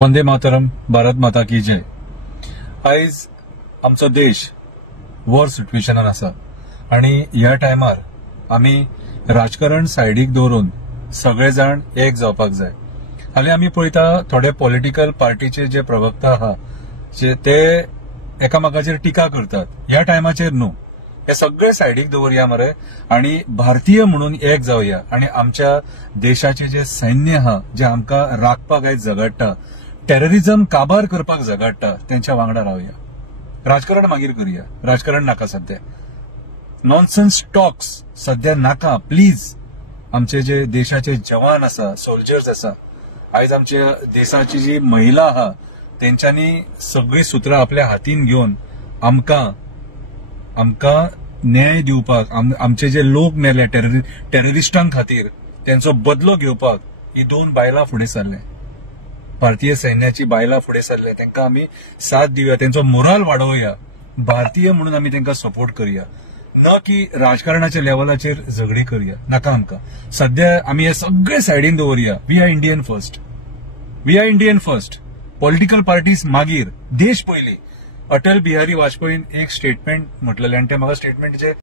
वंदे मातरम, भारत माता की जय। आयज आमचो देश वॉर सिच्युएशनान आसा आणि ह्या टायमार आमी राजकारण सायडीक दवरून सगळे जाण एक जावपाक जाय। हालीं आमी पळयता थोडे पॉलिटिकल पार्टीचे जे प्रवक्ता आहा ते एकामेकाचेर टिका करतात। ह्या टायमाचेर न्हू, हे सगळे सायडीक दवरया मरे आणि भारतीय म्हणून एक जावया आणि आमच्या देशाचे जे सैन्य आहा जे आमकां राखपाक आयज झगडटा, टेररिझम काबार करपाक झगडटा, त्यांच्या वांगडा रावया। राजकारण मागीर करूया, राजकारण नाका सध्या। नॉनसेन्स टॉक्स सध्या नाका प्लीज। आमचे जे देशाचे जवान आसा, सोल्जर्स आसा, आयज आमच्या देशाची जी महिला आहा तेंच्यांनी सगळी सुत्रां आपल्या हातीन घेवन आमकां न्याय दिवपाक, आमचे जे लोक मेले टेररिस्टांक खातीर त्यांचो बदलो घेवपाक ही दोन बायलां फुडें सरले। भारतीय सैन्याची बायलां फुडें सरले, तांकां आमी साथ दिवया, त्यांचो मोराल वाडोवया, भारतीय म्हणून आमी तांकां सपोर्ट करूया, न की राजकारणाच्या लेवलाचेर झगडी करूया। नाका आमकां सध्या आमी हे सगळे सायडीन दवरया। We are Indian first, we are Indian first. Political parties मागीर, देश पयलीं। अटल बिहारी वाजपेयीन एक स्टेटमेंट म्हटलेलें आणि ते म्हाका स्टेटमेंटचे